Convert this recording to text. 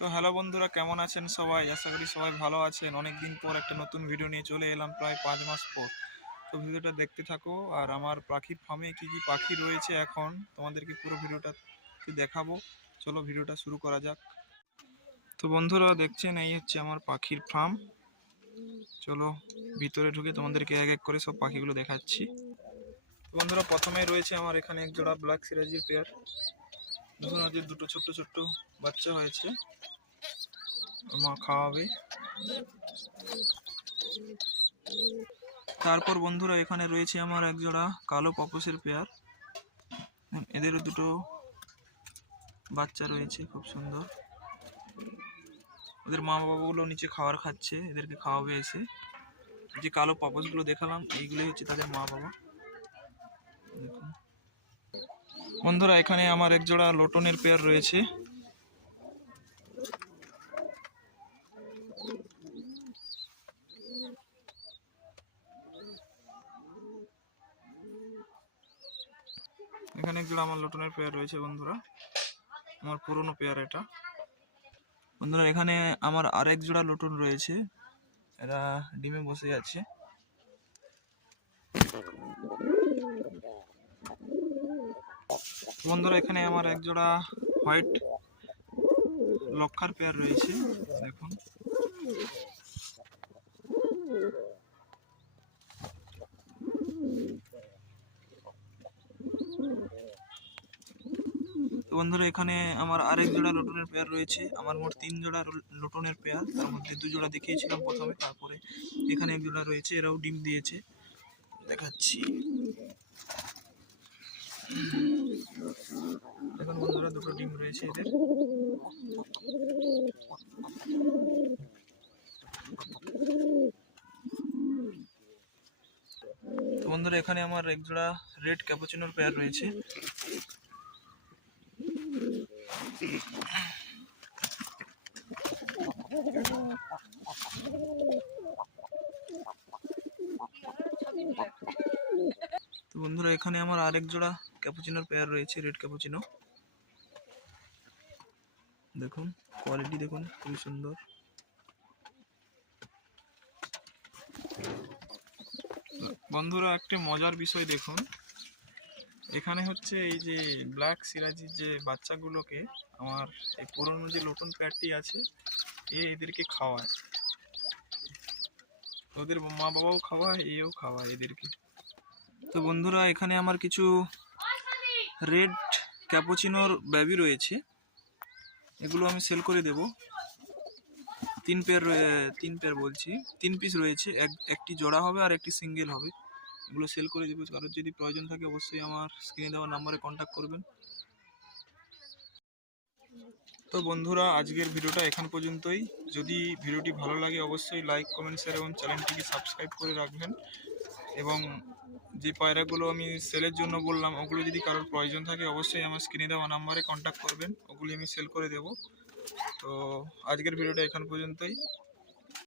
তো হ্যালো বন্ধুরা, কেমন আছেন সবাই? আশা করি সবাই ভালো আছেন। অনেক দিন পর একটা নতুন ভিডিও নিয়ে চলে এলাম, প্রায় 5 মাস পর। তো ভিডিওটা দেখতে থাকো। আর আমার পাখির ফার্মে কি কি পাখি রয়েছে এখন তোমাদেরকে পুরো ভিডিওটা দেখাবো। চলো ভিডিওটা শুরু করা যাক। তো বন্ধুরা দেখছেন, এই হচ্ছে আমার পাখির ফার্ম। চলো ভিতরে ঢুকে তোমাদেরকে এক এক করে সব পাখিগুলো দেখাচ্ছি। তো বন্ধুরা, প্রথমে রয়েছে আমার এখানে এক জোড়া ব্ল্যাক সিরাজির পেয়ার। দেখুন, আজ দুটো ছোট্ট ছোট্ট বাচ্চা হয়েছে, মা খাওয়াবে। তারপর বন্ধুরা এখানে রয়েছে আমার এক জোড়া কালো পপসের পেয়ার। এদেরও দুটো বাচ্চা রয়েছে, খুব সুন্দর। ওদের মা বাবাগুলো নিচে খাবার খাচ্ছে, এদেরকে খাওয়াবে এসে। যে কালো পপসগুলো দেখালাম, এইগুলোই হচ্ছে তাদের মা বাবা। দেখুন বন্ধুরা, এখানে আমার এক জোড়া লোটনের পেয়ার রয়েছে। এখানে এক জোড়া আমার লোটনের পেয়ার রয়েছে বন্ধুরা, আমার পুরনো পেয়ার এটা। বন্ধুরা এখানে আমার আরেক জোড়া লোটন রয়েছে, এরা ডিমে বসে আছে। বন্ধুরা এখানে আমার এক জোড়া হোয়াইট লক্ষার পেয়ার রয়েছে, দেখুন। বন্ধুরা এখানে আমার আরেক জোড়া লোটনের পেয়ার রয়েছে। আমার মোট 3 জোড়া লোটনের পেয়ার, তার মধ্যে 2 জোড়া দেখিয়েছিলাম প্রথমে, তারপরে এখানে এক জোড়া রয়েছে, এরাও ডিম দিয়েছে, দেখাচ্ছি। দেখুন বন্ধুরা, দুটো ডিম রয়েছে এদের। তো বন্ধুরা এখানে আমার এক জোড়া রেড ক্যাপুচিনোর পেয়ার রয়েছে। তো বন্ধুরা এখানে আমার আরেক জোড়া ক্যাপুচিনোর পেয়ার রয়েছে, রেড ক্যাপুচিনো। দেখুন কোয়ালিটি, দেখুন খুবই সুন্দর। বন্ধুরা একটা মজার বিষয় দেখুন, এখানে হচ্ছে এই যে ব্ল্যাক সিরাজির যে বাচ্চাগুলোকে আমার এই পুরনো যে লোটন পেয়ারটি আছে, এদেরকে খাওয়ায়। ওদের মা বাবাও খাওয়ায়, এও খাওয়ায় এদেরকে। তো বন্ধুরা এখানে আমার কিছু রেড ক্যাপুচিনোর বেবি রয়েছে, এগুলো আমি সেল করে দেব। 3 পেয়ার বলছি, 3 পিস রয়েছে, একটি জোড়া হবে আর একটি সিঙ্গেল হবে। এগুলো সেল করে দেবো। কারোর যদি প্রয়োজন থাকে অবশ্যই আমার স্ক্রিনে দেওয়া নাম্বারে কন্ট্যাক্ট করবেন। তো বন্ধুরা আজকের ভিডিওটা এখান পর্যন্তই। যদি ভিডিওটি ভালো লাগে অবশ্যই লাইক, কমেন্ট, শেয়ার এবং চ্যানেলটিকে সাবস্ক্রাইব করে রাখবেন। এবং যে পায়রাগুলো আমি সেলের জন্য বললাম, ওগুলো যদি কারোর প্রয়োজন থাকে অবশ্যই আমার স্ক্রিনে দেওয়া নাম্বারে কন্ট্যাক্ট করবেন, ওগুলি আমি সেল করে দেব। তো আজকের ভিডিওটা এখান পর্যন্তই।